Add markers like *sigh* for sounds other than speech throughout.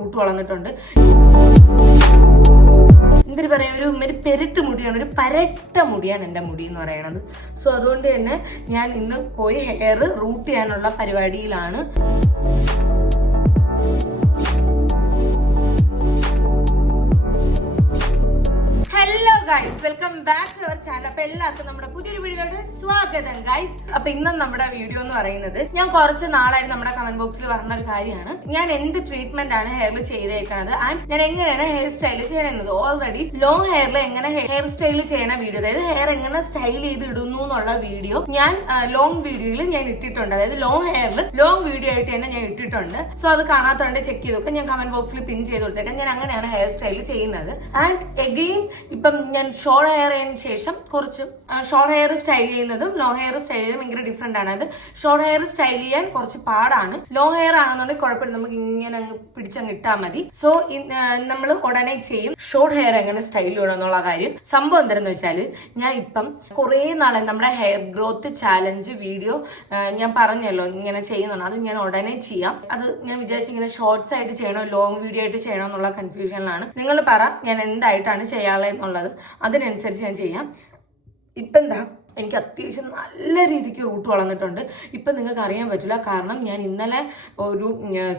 Root വളർന്നിട്ടുണ്ട്. എന്തൊരു പറയാ? ഒരു ഒരു പെരട്ട് മുടിയാണ് ഒരു പരട്ട മുടിയാണ് എന്റെ മുടി എന്ന് പറയണത്. സോ അതുകൊണ്ട് തന്നെ ഞാൻ ഇന്ന് പോയി ഹെയർ റൂട്ട് ചെയ്യാനുള്ള പരിപാടിയിലാണ്. ഹലോ ഗൈസ് വെൽക്കം ബാക്ക് അപ്പൊ എല്ലാവർക്കും നമ്മുടെ പുതിയൊരു വീഡിയോയുടെ സ്വാഗതം ഗൈസ് അപ്പൊ ഇന്ന് നമ്മുടെ വീഡിയോ എന്ന് പറയുന്നത് ഞാൻ കുറച്ച് നാളായിട്ട് നമ്മുടെ കമന്റ് ബോക്സിൽ പറഞ്ഞ ഒരു കാര്യമാണ്. ഞാൻ എന്ത് ട്രീറ്റ്മെന്റ് ആണ് ഹെയറിൽ ചെയ്തേക്കുന്നത് ആൻഡ് ഞാൻ എങ്ങനെയാണ് ഹെയർ സ്റ്റൈൽ ചെയ്യണമെന്നത് ഓൾറെഡി ലോങ് ഹെയറിൽ എങ്ങനെ ഹെയർ സ്റ്റൈൽ ചെയ്യണ വീഡിയോ അതായത് ഹെയർ എങ്ങനെ സ്റ്റൈൽ ചെയ്ത് ഇടുന്നു എന്നുള്ള വീഡിയോ ഞാൻ ലോങ് വീഡിയോയിൽ ഞാൻ ഇട്ടിട്ടുണ്ട്. അതായത് ലോങ് ഹെയറിൽ ലോങ് വീഡിയോ ആയിട്ട് തന്നെ ഞാൻ ഇട്ടിട്ടുണ്ട്. സോ അത് കാണാത്തതുകൊണ്ട് ചെക്ക് ചെയ്തൊക്കെ ഞാൻ കമന്റ് ബോക്സിൽ പിൻ ചെയ്ത് കൊടുത്തേക്കാം. ഞാൻ അങ്ങനെയാണ് ഹെയർ സ്റ്റൈൽ ചെയ്യുന്നത്. ആൻഡ് എഗെയിൻ ഇപ്പം ഞാൻ ഷോർട്ട് ഹെയർ ആയതിനു ശേഷം കുറച്ച് ഷോർട്ട് ഹെയർ സ്റ്റൈൽ ചെയ്യുന്നതും ലോ ഹെയർ സ്റ്റൈൽ ചെയ്യുന്നതും ഭയങ്കര ഡിഫറെന്റ് ആണ്. അത് ഷോർട്ട് ഹെയർ സ്റ്റൈൽ ചെയ്യാൻ കുറച്ച് പാടാണ്. ലോ ഹെയർ ആണെന്നുണ്ടെങ്കിൽ കുഴപ്പമില്ല. നമുക്ക് ഇങ്ങനെ അങ്ങ് പിടിച്ചങ്ങ് ഇട്ടാൽ മതി. സോ നമ്മൾ ഉടനെ ചെയ്യും ഷോർട്ട് ഹെയർ എങ്ങനെ സ്റ്റൈൽ വേണം എന്നുള്ള കാര്യം. സംഭവം എന്താണെന്ന് വെച്ചാൽ ഞാൻ ഇപ്പം കുറേ നാളെ നമ്മുടെ ഹെയർ ഗ്രോത്ത് ചാലഞ്ച് വീഡിയോ ഞാൻ പറഞ്ഞല്ലോ ഇങ്ങനെ ചെയ്യുന്നുണ്ട് അത് ഞാൻ ഉടനെ ചെയ്യാം. അത് ഞാൻ വിചാരിച്ചു ഇങ്ങനെ ഷോർട്സ് ആയിട്ട് ചെയ്യണോ ലോങ് വീഡിയോ ആയിട്ട് ചെയ്യണോ എന്നുള്ള കൺഫ്യൂഷനിലാണ് നിങ്ങൾ പറ ഞാൻ എന്തായിട്ടാണ് ചെയ്യാനുള്ളത് എന്നുള്ളത്. അതിനനുസരിച്ച് ഞാൻ ചെയ്യാം. ഇപ്പം എന്താ എനിക്ക് അത്യാവശ്യം നല്ല രീതിക്ക് റൂട്ട് വളർന്നിട്ടുണ്ട്. ഇപ്പം നിങ്ങൾക്ക് അറിയാൻ പറ്റില്ല കാരണം ഞാൻ ഇന്നലെ ഒരു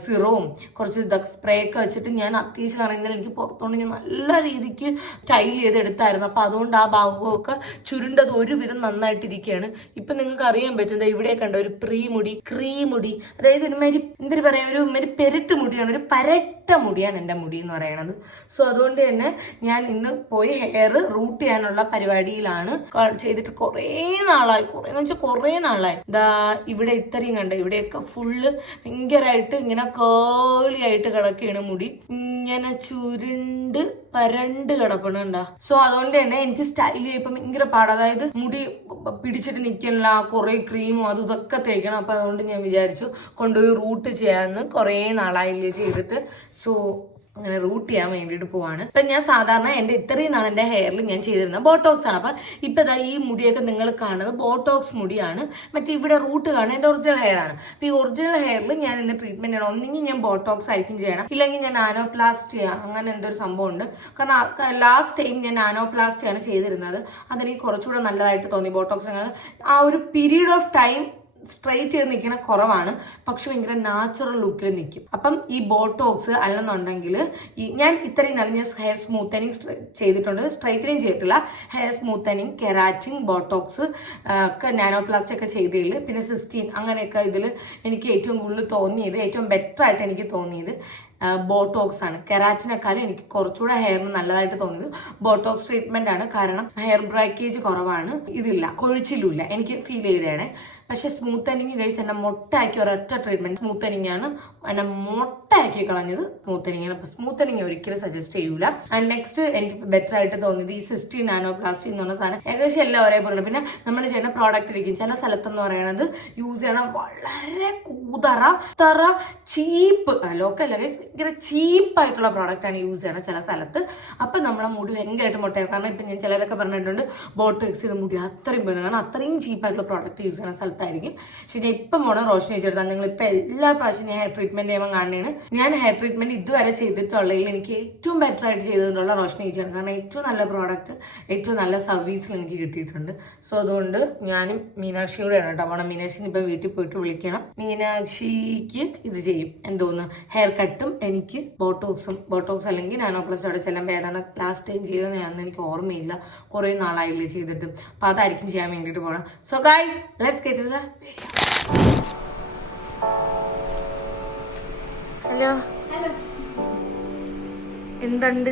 സിറവും കുറച്ച് സ്പ്രേ ഒക്കെ വെച്ചിട്ട് ഞാൻ അത്യാവശ്യം ഇന്നലെ എനിക്ക് പുറത്തോണ്ട് ഞാൻ നല്ല രീതിക്ക് സ്റ്റൈൽ ചെയ്ത് എടുത്തായിരുന്നു. അപ്പം അതുകൊണ്ട് ആ ഭാഗമൊക്കെ ചുരുണ്ടത് ഒരുവിധം നന്നായിട്ടിരിക്കുകയാണ്. ഇപ്പം നിങ്ങൾക്ക് അറിയാൻ പറ്റുന്നത് ഇവിടെ കണ്ട ഒരു പ്രീമുടി ക്രീമുടി. ക്രീ മുടി അതായത് ഒരുമാതിരി എന്തൊരു പറയാ ഒരു ഒരു പെരട്ട് മുടിയാണ് ഒരു പരട്ട മുടിയാണ് എന്റെ മുടി എന്ന് പറയുന്നത് സോ അതുകൊണ്ട് തന്നെ ഞാൻ ഇന്ന് പോയി ഹെയർ റൂട്ട് ചെയ്യാനുള്ള പരിപാടിയിലാണ് ചെയ്തിട്ട് കുറേ നാളായി കുറേ എന്ന് വെച്ചാൽ കുറേ നാളായി ദാ ഇവിടെ ഇത്രയും കണ്ട? ഇവിടെയൊക്കെ ഫുള്ള് ഭയങ്കരമായിട്ട് ഇങ്ങനെ കേളിയായിട്ട് കിടക്കുകയാണ് മുടി. ഇങ്ങനെ ചുരുണ്ട് പരണ്ട് കിടപ്പണുണ്ടാ സോ അതുകൊണ്ട് തന്നെ എനിക്ക് സ്റ്റൈൽ ചെയ്യുമ്പോൾ ഭയങ്കര പാട. അതായത് മുടി പിടിച്ചിട്ട് നിൽക്കണില്ല കുറേ ക്രീമും അതും ഇതൊക്കെ തേക്കണം. അപ്പൊ അതുകൊണ്ട് ഞാൻ വിചാരിച്ചു കൊണ്ടുപോയി റൂട്ട് ചെയ്യാമെന്ന് കുറേ നാളായില്ലേ ചെയ്തിട്ട്. സോ അങ്ങനെ റൂട്ട് ചെയ്യാൻ വേണ്ടിയിട്ട് പോവാണ്. ഇപ്പൊ ഞാൻ സാധാരണ എന്റെ ഇത്രയും നാൾ എന്റെ ഹെയറിൽ ഞാൻ ചെയ്തിരുന്ന ബോട്ടോക്സ് ആണ്. അപ്പൊ ഇപ്പൊ ഇതാ ഈ മുടിയൊക്കെ നിങ്ങൾ കാണുന്നത് ബോട്ടോക്സ് മുടിയാണ്. മറ്റേ ഇവിടെ റൂട്ട് കാണുന്നത് എന്റെ ഒറിജിനൽ ഹെയർ ആണ്. അപ്പൊ ഈ ഒറിജിനൽ ഹെയറിൽ ഞാൻ എന്റെ ട്രീറ്റ്മെന്റ് ചെയ്യണം. ഒന്നെങ്കിൽ ഞാൻ ബോട്ടോക്സ് ആയിരിക്കും ചെയ്യണം. ഇല്ലെങ്കിൽ ഞാൻ നാനോപ്ലാസ്റ്റ് ചെയ്യാം അങ്ങനെ എന്തൊരു സംഭവം ഉണ്ട്. കാരണം ലാസ്റ്റ് ടൈം ഞാൻ നാനോപ്ലാസ്റ്റ് ആണ് ചെയ്തിരുന്നത്. അതെനിക്ക് കുറച്ചുകൂടെ നല്ലതായിട്ട് തോന്നി ബോട്ടോക്സ് ആ ഒരു പീരീഡ് ഓഫ് ടൈം സ്ട്രെയിറ്റ് ചെയ്ത് നിൽക്കുന്ന കുറവാണ്. പക്ഷെ ഭയങ്കര നാച്ചുറൽ ലുക്കിൽ നിൽക്കും അപ്പം ഈ ബോട്ടോക്സ് അല്ലെന്നുണ്ടെങ്കിൽ ഈ ഞാൻ ഇത്രയും നല്ല ഞാൻ ഹെയർ സ്മൂത്തനിങ് ചെയ്തിട്ടുണ്ട്. സ്ട്രൈറ്റനിങ് ചെയ്തിട്ടില്ല. ഹെയർ സ്മൂത്തനിങ് കെറാറ്റിങ് ബോട്ടോക്സ് ഒക്കെ നാനോപ്ലാസ്റ്റ് ഒക്കെ ചെയ്തതിൽ പിന്നെ സിസ്റ്റീൻ അങ്ങനെയൊക്കെ ഇതിൽ എനിക്ക് ഏറ്റവും കൂടുതൽ തോന്നിയത് ഏറ്റവും ബെറ്റർ ആയിട്ട് എനിക്ക് തോന്നിയത് ബോട്ടോക്സ് ആണ്. കെറാറ്റിനേക്കാളും എനിക്ക് കുറച്ചുകൂടെ ഹെയറിന് നല്ലതായിട്ട് തോന്നിയത് ബോട്ടോക്സ് ട്രീറ്റ്മെന്റ് ആണ്. കാരണം ഹെയർ ബ്രേക്കേജ് കുറവാണ്. ഇതില്ല. കൊഴിച്ചിലുമില്ല. എനിക്ക് ഫീൽ ചെയ്തതാണ് പക്ഷെ സ്മൂത്തനിങ് കഴിച്ച് എന്നെ മൊട്ടാക്കി ഒരൊറ്റ ട്രീറ്റ്മെന്റ് സ്മൂത്തനിങ് ആണ്. എന്നെ മൊട്ടാക്കി കളഞ്ഞത് സ്മൂത്തനിങ് ആണ്. അപ്പൊ സ്മൂത്തനിങ് ഒരിക്കലും സജസ്റ്റ് ചെയ്യൂല. ആൻഡ് നെക്സ്റ്റ് എനിക്ക് ബെറ്റർ ആയിട്ട് തോന്നിയത് ഈ സിസ്റ്റി നാനോ പ്ലാസ്റ്റി എന്ന് പറഞ്ഞ സാധനം ഏകദേശം എല്ലാം ഒരേപോലെ പിന്നെ നമ്മൾ ചെയ്യുന്ന പ്രോഡക്റ്റ് ഇരിക്കും. ചില സ്ഥലത്തെന്ന് പറയുന്നത് യൂസ് ചെയ്യണം വളരെ കൂതറ തറ ചീപ്പ് ലോക്കൽ ഭയങ്കര ചീപ്പായിട്ടുള്ള പ്രോഡക്റ്റ് ആണ് യൂസ് ചെയ്യണം ചില സ്ഥലത്ത്. അപ്പൊ നമ്മളെ മുടി ഭയങ്കരമായിട്ട് മുട്ടയാണ്. കാരണം ഇപ്പൊ ഞാൻ ചിലരൊക്കെ പറഞ്ഞിട്ടുണ്ട് ബോട്ടോക്സ് ചെയ്ത മുടി അത്രയും പോയി കാരണം അത്രയും ചീപ്പായിട്ടുള്ള പ്രോഡക്റ്റ് യൂസ് ചെയ്യുന്ന സ്ഥലത്തായിരിക്കും പക്ഷെ ഞാൻ ഇപ്പം പോണം റോഷൻ ചെയ്തെടുത്താൽ നിങ്ങൾ ഇപ്പൊ എല്ലാ പ്രാവശ്യം ഞാൻ ഹെയർ ട്രീറ്റ്മെന്റ് ചെയ്യുമ്പോൾ കാണുന്നതാണ്. ഞാൻ ഹെയർ ട്രീറ്റ്മെന്റ് ഇതുവരെ ചെയ്തിട്ടുള്ളതിൽ എനിക്ക് ഏറ്റവും ബെറ്റർ ആയിട്ട് ചെയ്തിട്ടുള്ള റോഷൻ ഈച്ചാണ് കാരണം ഏറ്റവും നല്ല പ്രോഡക്റ്റ് ഏറ്റവും നല്ല സർവീസിൽ എനിക്ക് കിട്ടിയിട്ടുണ്ട്. സോ അതുകൊണ്ട് ഞാനും മീനാക്ഷിയോടെയാണ് കേട്ടോ. പോണം. മീനാക്ഷിന് ഇപ്പം വീട്ടിൽ പോയിട്ട് വിളിക്കണം. മീനാക്ഷിക്ക് ഇത് ചെയ്യും. എന്തോന്ന്? ഹെയർ കട്ടും എനിക്ക് ബോട്ടോക്സും ബോട്ടോക്സ് അല്ലെങ്കിൽ നാനോ പ്ലസ് അവിടെ ചെല്ലുമ്പോൾ ഏതാണ് ലാസ്റ്റ് ടൈം ചെയ്തത് ഞാൻ എനിക്ക് ഓർമ്മയില്ല. കുറേ നാളായില്ലേ ചെയ്തിട്ട്. അപ്പം അതായിരിക്കും ചെയ്യാൻ വേണ്ടിയിട്ട് പോകണം so guys let's get the hello. Hello. എന്തുണ്ട്?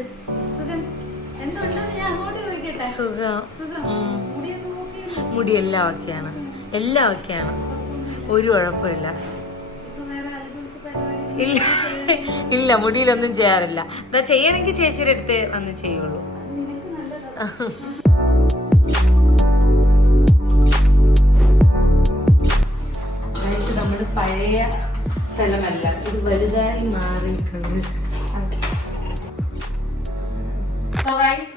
മുടി എല്ലാം ഒക്കെയാണ് എല്ലാം ഒക്കെയാണ് ഒരു കുഴപ്പമില്ല. ഇപ്പൊ വേറെ അലകുടുത്ത് പരിപാടി ഇല്ല. ഇല്ല മുടിയിലൊന്നും ചെയ്യാറില്ല. എന്താ ചെയ്യണമെങ്കിൽ ചേച്ചിയുടെ അടുത്ത് വന്ന് ചെയ്യുള്ളൂ. *laughs* നമ്മൾ പഴയ സ്ഥലമല്ല. ഇത് വലുതായി മാറിയിട്ടുണ്ട്.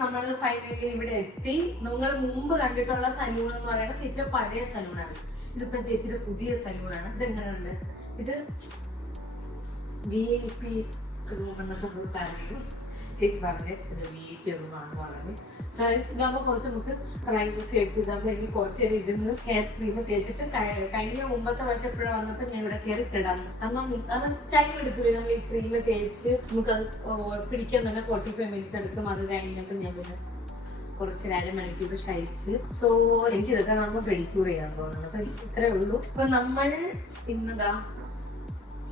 നമ്മൾ ഫൈനലി ഇവിടെ എത്തി. നിങ്ങൾ മുമ്പ് കണ്ടിട്ടുള്ള സലൂൺ എന്ന് പറയുന്നത് ചേച്ചിയുടെ പഴയ സലൂണാണ്. ഇതിപ്പോ ചേച്ചിയുടെ പുതിയ സലൂണാണ്. ഇത് എങ്ങനെയുണ്ട്? ഇത് വി ഐ പി റൂം എന്നൊക്കെ പറഞ്ഞു ചേച്ചി പറഞ്ഞ് ഇത് വീട്ടിൽ ഒന്നുമാണ് പറഞ്ഞു സയൻസ് ഇതാകുമ്പോൾ കുറച്ച് നമുക്ക് പ്രൈവസി ആയിട്ട് ഇതാകുമ്പോൾ എനിക്ക് കുറച്ച് നേരം ഇരുന്ന് ക്രീം തേച്ചിട്ട് കഴി- കഴിഞ്ഞ മുമ്പത്തെ വർഷം എപ്പോഴും വന്നപ്പോൾ ഞാൻ ഇവിടെ കയറി കിടന്നു. കാരണം അത് ടൈം എടുക്കില്ല നമ്മൾ ഈ ക്രീം തേച്ച് നമുക്കത് പിടിക്കാൻ തന്നെ ഫോർട്ടി ഫൈവ് മിനിറ്റ്സ് എടുക്കും. അത് കഴിഞ്ഞപ്പോൾ ഞാൻ പിന്നെ കുറച്ച് നേരം മണിക്കൂർ ശയിച്ച്. സോ എനിക്ക് ഇതൊക്കെ നമ്മൾ പെഡിക്യൂർ ചെയ്യാൻ തോന്നുന്നു അപ്പൊ ഇത്രേ ഉള്ളൂ. അപ്പം നമ്മൾ ഇന്നതാ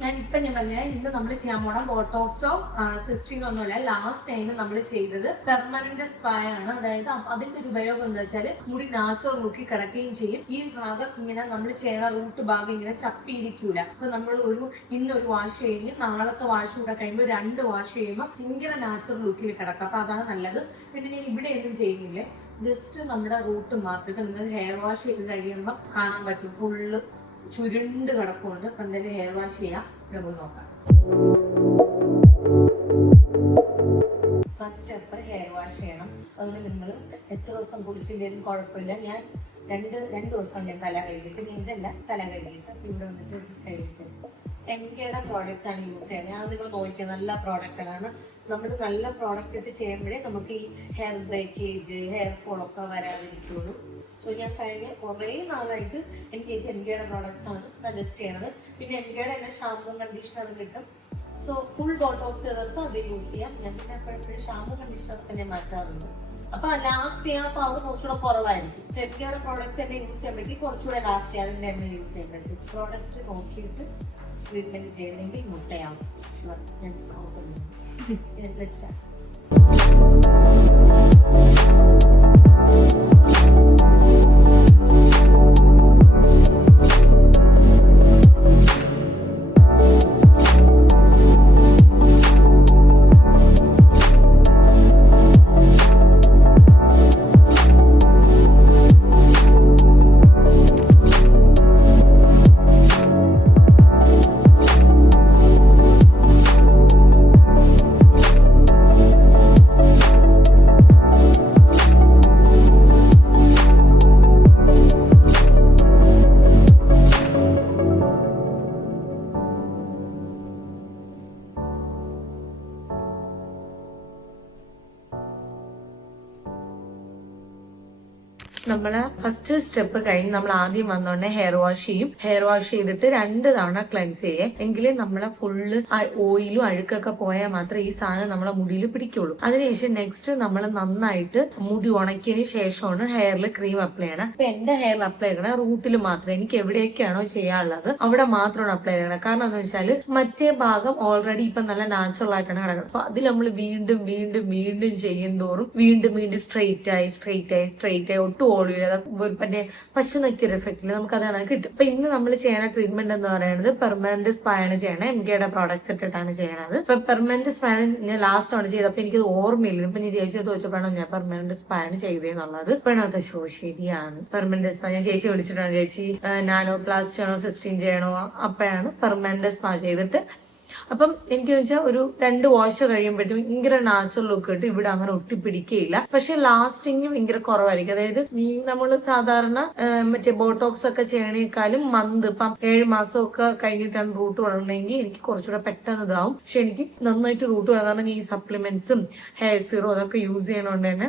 ഞാൻ ഇപ്പൊ ഞാൻ പറഞ്ഞ ഇന്ന് നമ്മൾ ചെയ്യാൻ പോണ ബോട്ടോക്സോ സിസ്റ്റിംഗ് ഒന്നുമില്ല ലാസ്റ്റ് ടൈം നമ്മൾ ചെയ്തത് പെർമനന്റ് സ്പാ ആണ്. അതായത് അതിന്റെ ഒരു ഉപയോഗം എന്താ വെച്ചാൽ മുടി നാച്ചുറൽ ലുക്കിൽ കിടക്കുകയും ചെയ്യും. ഈ ഭാഗം ഇങ്ങനെ നമ്മൾ ചെയ്യുന്ന റൂട്ട് ഭാഗം ഇങ്ങനെ ചപ്പിയിരിക്കൂല. അപ്പൊ നമ്മൾ ഒരു ഇന്നൊരു വാഷ് കഴിഞ്ഞ് നാളത്തെ വാഷ് കൂടെ കഴിയുമ്പോൾ രണ്ട് വാഷ് ചെയ്യുമ്പോൾ ഭയങ്കര നാച്ചുറൽ ലുക്കിൽ കിടക്കും. അപ്പൊ അതാണ് നല്ലത്. പിന്നെ ഞാൻ ഇവിടെ ഒന്നും ചെയ്യുന്നില്ലേ ജസ്റ്റ് നമ്മുടെ റൂട്ട് മാത്രം. ഇപ്പൊ നിങ്ങൾ ഹെയർ വാഷ് ചെയ്ത് കഴിയുമ്പോൾ കാണാൻ പറ്റും. ഫുള്ള് ചുരുണ്ട് കിടപ്പുണ്ട്. അപ്പൊ ഹെയർ വാഷ് ചെയ്യാം. നമുക്ക് നോക്കാം. ഫസ്റ്റ് സ്റ്റെപ്പ് ഹെയർ വാഷ് ചെയ്യണം. അതുകൊണ്ട് നിങ്ങൾ എത്ര ദിവസം കുളിച്ചില്ലെങ്കിലും കുഴപ്പമില്ല. ഞാൻ രണ്ട് രണ്ട് ദിവസം ഞാൻ തല കഴുകിയിട്ട് നീന്തല്ല തല കഴുകിയിട്ട് അപ്പം ഇവിടെ വന്നിട്ട് കഴുകിയിട്ട്. എം കെയുടെ പ്രോഡക്റ്റ്സ് ആണ് യൂസ് ചെയ്യുന്നത്. ഞാൻ നിങ്ങൾ നോക്കിയത്. നല്ല പ്രോഡക്റ്റ് ആണ്. നമ്മൾ നല്ല പ്രോഡക്റ്റ് ഇട്ട് ചെയ്യുമ്പോഴേ നമുക്ക് ഈ ഹെയർ ബ്രേക്കേജ് ഹെയർ ഫോളൊക്കെ വരാതിരിക്കുള്ളൂ. സോ ഞാൻ കഴിഞ്ഞ കുറേ നാളായിട്ട് എനിക്ക് ചേച്ചി എം കെയുടെ ആണ് സജസ്റ്റ് ചെയ്യണത്. പിന്നെ എം കെയുടെ തന്നെ ഷാമ്പും കണ്ടീഷണറും കിട്ടും. സോ ഫുൾ ബോട്ടോക്സ് ചെയ്തവർക്ക് അത് യൂസ് ചെയ്യാം. ഞാൻ പിന്നെ എപ്പോഴെപ്പോഴും ഷാമ്പു കണ്ടീഷണർ ഞാൻ മാറ്റാറുണ്ട്. അപ്പൊ ലാസ്റ്റ് ചെയ്യാൻ പവർ കുറച്ചുകൂടെ കുറവായിരിക്കും. ടെപ്പിയുടെ പ്രോഡക്ട്സ് തന്നെ യൂസ് ചെയ്യുമ്പോഴേക്കും കുറച്ചുകൂടെ ലാസ്റ്റ് അതിന്റെ തന്നെ യൂസ് ചെയ്യുമ്പോഴേക്കും പ്രോഡക്റ്റ് നോക്കിയിട്ട് ട്രീറ്റ്മെന്റ് ചെയ്യണമെങ്കിൽ മുട്ടയാവും. ഞാൻ ഓർക്കുന്നു നമ്മൾ ഫസ്റ്റ് സ്റ്റെപ്പ് കഴിഞ്ഞ് നമ്മൾ ആദ്യം വന്നോണ്ട് ഹെയർ വാഷ് ചെയ്യും. ഹെയർ വാഷ് ചെയ്തിട്ട് രണ്ട് തവണ ക്ലെൻസ് ചെയ്യേ. എങ്കിലേ നമ്മളെ ഫുള്ള് ഓയിലും അഴുക്കൊക്കെ പോയാൽ മാത്രമേ ഈ സാധനം നമ്മളെ മുടിയിൽ പിടിക്കുള്ളൂ. അതിനുശേഷം നെക്സ്റ്റ് നമ്മൾ നന്നായിട്ട് മുടി ഉണക്കിയതിന് ശേഷമാണ് ഹെയറിൽ ക്രീം അപ്ലൈ ചെയ്യണം. അപ്പൊ എന്റെ ഹെയറിൽ അപ്ലൈ ചെയ്യണ റൂട്ടിൽ മാത്രം എനിക്ക് എവിടെയൊക്കെയാണോ ചെയ്യാനുള്ളത് അവിടെ മാത്രമാണ് അപ്ലൈ ചെയ്യണം. കാരണം എന്താ വെച്ചാൽ മറ്റേ ഭാഗം ഓൾറെഡി ഇപ്പൊ നല്ല നാച്ചുറൽ ആയിട്ടാണ് കിടക്കുന്നത് അപ്പൊ അതിൽ നമ്മൾ വീണ്ടും വീണ്ടും വീണ്ടും ചെയ്യും തോറും വീണ്ടും വീണ്ടും സ്ട്രെയിറ്റ് ആയി സ്ട്രെയിറ്റ് ആയി സ്ട്രെയിറ്റ് ആയി ഒട്ടും ഓടില്ല മറ്റേ പശു നക്കിയൊരു എഫക്റ്റിൽ നമുക്ക് അതാണ് കിട്ടും. അപ്പൊ ഇന്ന് നമ്മൾ ചെയ്യുന്ന ട്രീറ്റ്മെന്റ് എന്ന് പറയുന്നത് പെർമനന്റ് സ്പായാണ് ചെയ്യണത് എം കെയുടെ പ്രോഡക്ട്സ് ഇട്ടിട്ടാണ് ചെയ്യണത്. ഇപ്പൊ പെർമനന്റ് സ്പാൻ ഞാൻ ലാസ്റ്റ് ആണ് ചെയ്തത്. എനിക്ക് ഓർമ്മയില്ല. ഇപ്പൊ ഞാൻ ചേച്ചിയെ ചോദിച്ചപ്പോഴാണ് ഞാൻ പെർമനന്റ് സ്പാൻ ചെയ്തതെന്നുള്ളത് ഇപ്പോഴത്തെ ഷോ ശരിയാണ് പെർമനന്റ് സ്പാ ഞാൻ ചേച്ചി വിളിച്ചിട്ടാണ് ചേച്ചി നാനോ പ്ലാസ്റ്റ് ചെയ്യണോ സിസ്റ്റീൻ ചെയ്യണോ? അപ്പോഴാണ് പെർമനന്റ് സ്പാ ചെയ്തിട്ട് അപ്പം എനിക്ക് വെച്ചാൽ ഒരു രണ്ട് വാഷ് കഴിയുമ്പോഴത്തേക്കും ഭയങ്കര നാച്ചുറൽ ലുക്ക് കിട്ടും ഇവിടെ അങ്ങനെ ഒട്ടിപ്പിടിക്കുകയില്ല പക്ഷെ ലാസ്റ്റിങ് ഭയങ്കര കുറവായിരിക്കും. അതായത് നമ്മൾ സാധാരണ മറ്റേ ബോട്ടോക്സ് ഒക്കെ ചെയ്യണേക്കാളും മന്ത് ഇപ്പം ഏഴ് മാസം ഒക്കെ കഴിഞ്ഞിട്ടാണ് റൂട്ട് വളരണമെങ്കിൽ എനിക്ക് കുറച്ചുകൂടെ പെട്ടെന്ന് ഇതാവും. പക്ഷെ എനിക്ക് നന്നായിട്ട് റൂട്ട് വളരാൻ കാരണം ഈ സപ്ലിമെന്റ്സും ഹെയർ സീറോ അതൊക്കെ യൂസ് ചെയ്യണോണ്ട് തന്നെ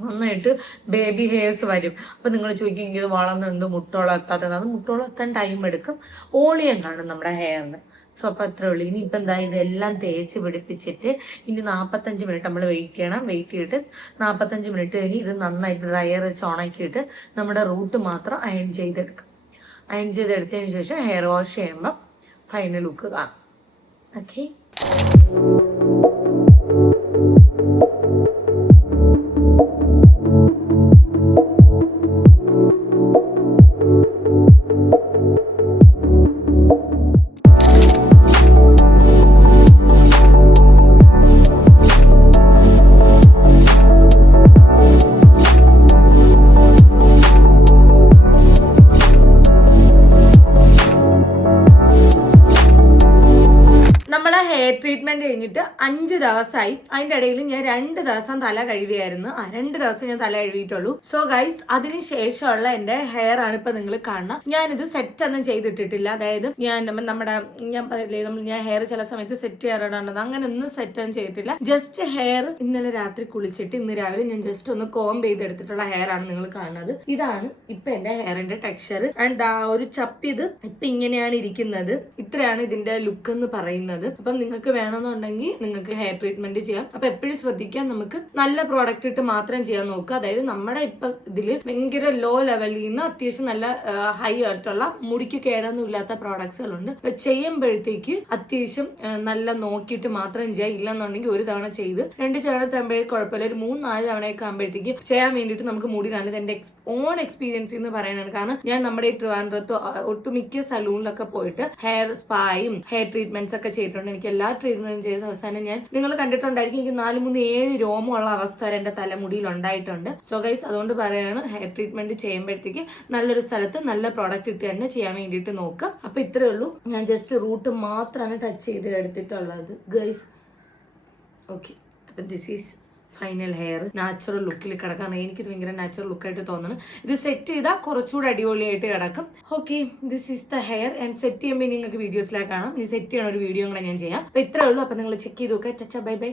നന്നായിട്ട് ബേബി ഹെയർസ് വരും. അപ്പൊ നിങ്ങൾ ചോദിക്കും ഇത് വളർന്നുണ്ട് മുട്ടോളം എത്താത്തത് അത് മുട്ടോളം എത്താൻ ടൈം എടുക്കും. ഓളിയം കാണും നമ്മുടെ ഹെയറിന് സോ അത്രേ ഉള്ളൂ ഇനി ഇപ്പൊ എന്താ ഇതെല്ലാം തേച്ച് പിടിപ്പിച്ചിട്ട് ഇനി നാപ്പത്തഞ്ച് മിനിറ്റ് നമ്മൾ വെയിറ്റ് ചെയ്യണം. വെയിറ്റ് ചെയ്തിട്ട് നാപ്പത്തഞ്ച് മിനിറ്റ് കഴിഞ്ഞ് ഇത് നന്നായിട്ട് ഡ്രയർ വെച്ച് ഉണക്കിയിട്ട് നമ്മുടെ റൂട്ട് മാത്രം അയൺ ചെയ്തെടുക്കും. അയൺ ചെയ്തെടുത്തതിന് ശേഷം ഹെയർ വാഷ് ചെയ്യുമ്പോൾ ഫൈനൽ ലുക്ക് കാണാം. ഓക്കെ കഴിഞ്ഞിട്ട് അഞ്ച് ദിവസമായി. അതിന്റെ ഇടയിൽ ഞാൻ രണ്ട് ദിവസം തല കഴുകിയായിരുന്നു. ആ രണ്ട് ദിവസം ഞാൻ തല കഴുകിയിട്ടുള്ളൂ. സോ ഗൈസ് അതിന് ശേഷമുള്ള എന്റെ ഹെയർ ആണ് ഇപ്പൊ നിങ്ങൾ കാണുന്നത്. ഞാനിത് സെറ്റ് ഒന്നും ചെയ്തിട്ടിട്ടില്ല. അതായത് ഞാൻ നമ്മുടെ ഞാൻ പറയില്ലേ നമ്മൾ ഞാൻ ഹെയർ ചില സമയത്ത് സെറ്റ് ചെയ്യാറുണ്ടത് അങ്ങനെ ഒന്നും സെറ്റ് ഒന്നും ചെയ്തിട്ടില്ല. ജസ്റ്റ് ഹെയർ ഇന്നലെ രാത്രി കുളിച്ചിട്ട് ഇന്ന് രാവിലെ ഞാൻ ജസ്റ്റ് ഒന്ന് കോംബ് ചെയ്തെടുത്തിട്ടുള്ള ഹെയർ ആണ് നിങ്ങൾ കാണുന്നത്. ഇതാണ് ഇപ്പൊ എന്റെ ഹെയറിന്റെ ടെക്സ്ചർ ആൻഡ് ആ ഒരു ചപ്പിത് ഇപ്പൊ ഇങ്ങനെയാണ് ഇരിക്കുന്നത്. ഇത്രയാണ് ഇതിന്റെ ലുക്ക് എന്ന് പറയുന്നത്. അപ്പം നിങ്ങൾക്ക് വേണമെന്നുണ്ടെങ്കിൽ നിങ്ങൾക്ക് ഹെയർ ട്രീറ്റ്മെന്റ് ചെയ്യാം. അപ്പൊ എപ്പോഴും ശ്രദ്ധിക്കാൻ നമുക്ക് നല്ല പ്രോഡക്റ്റ് ഇട്ട് മാത്രം ചെയ്യാൻ നോക്കുക. അതായത് നമ്മുടെ ഇപ്പൊ ഇതിൽ ഭയങ്കര ലോ ലെവലിൽ നിന്ന് അത്യാവശ്യം നല്ല ഹൈ ആയിട്ടുള്ള മുടിക്ക് കേടൊന്നും ഇല്ലാത്ത പ്രോഡക്ട്സുകളുണ്ട് അപ്പൊ ചെയ്യുമ്പോഴത്തേക്ക് അത്യാവശ്യം നല്ല നോക്കിയിട്ട് മാത്രം ചെയ്യാം ഇല്ലെന്നുണ്ടെങ്കിൽ ഒരു തവണ ചെയ്ത് രണ്ട് തവണ തമ്പഴേ കുഴപ്പമില്ല. ഒരു മൂന്ന് നാല് തവണയൊക്കെ ആകുമ്പോഴത്തേക്ക് ചെയ്യാൻ വേണ്ടിയിട്ട് നമുക്ക് മുടി കാണുന്നത് എന്റെ ഓൺ എക്സ്പീരിയൻസ് എന്ന് പറയാനാണ്. കാരണം ഞാൻ നമ്മുടെ ഈ ട്രിവാൻഡ്രത്തോ ഒട്ടുമിക്ക സലൂണിലൊക്കെ പോയിട്ട് ഹെയർ സ്പായും ഹെയർ ട്രീറ്റ്മെന്റ്സ് ഒക്കെ ചെയ്തിട്ടുണ്ട്. എനിക്ക് എല്ലാ ട്രീറ്റ്മെന്റും ചെയ്ത അവസാനം ഞാൻ നിങ്ങൾ കണ്ടിട്ടുണ്ടായിരിക്കും എനിക്ക് നാല് മൂന്ന് ഏഴ് രോമമുള്ള അവസ്ഥ വരെ എന്റെ തലമുടിയിൽ ഉണ്ടായിട്ടുണ്ട്. സോ ഗൈസ് അതുകൊണ്ട് പറയാണ് ഹെയർ ട്രീറ്റ്മെന്റ് ചെയ്യുമ്പോഴത്തേക്ക് നല്ലൊരു സ്ഥലത്ത് നല്ല പ്രോഡക്റ്റ് ഇട്ട് തന്നെ ചെയ്യാൻ വേണ്ടിയിട്ട് നോക്കുക അപ്പൊ ഇത്രേ ഉള്ളൂ. ഞാൻ ജസ്റ്റ് റൂട്ട് മാത്രമാണ് ടച്ച് ചെയ്ത് എടുത്തിട്ടുള്ളത്. ഗൈസ് ഓക്കെ അപ്പൊ this is final hair natural ലുക്കിൽ കിടക്കാൻ എനിക്കിത് ഭയങ്കര നാച്ചുറൽ ലുക്കായിട്ട് തോന്നുന്നു ഇത് സെറ്റ് ചെയ്താൽ കുറച്ചുകൂടെ അടിപൊളിയായിട്ട് കിടക്കും. Okay this is the hair and set ചെയ്യുമ്പോൾ നിങ്ങൾക്ക് വീഡിയോസിലേക്ക് കാണാം. ഇനി സെറ്റ് ചെയ്യണ ഒരു വീഡിയോ ഞാൻ ചെയ്യാം. അപ്പൊ ഇത്രേ ഉള്ളൂ. അപ്പൊ നിങ്ങൾ ചെക്ക് ചെയ്ത് നോക്കുക ചച്ച ബൈ ബൈ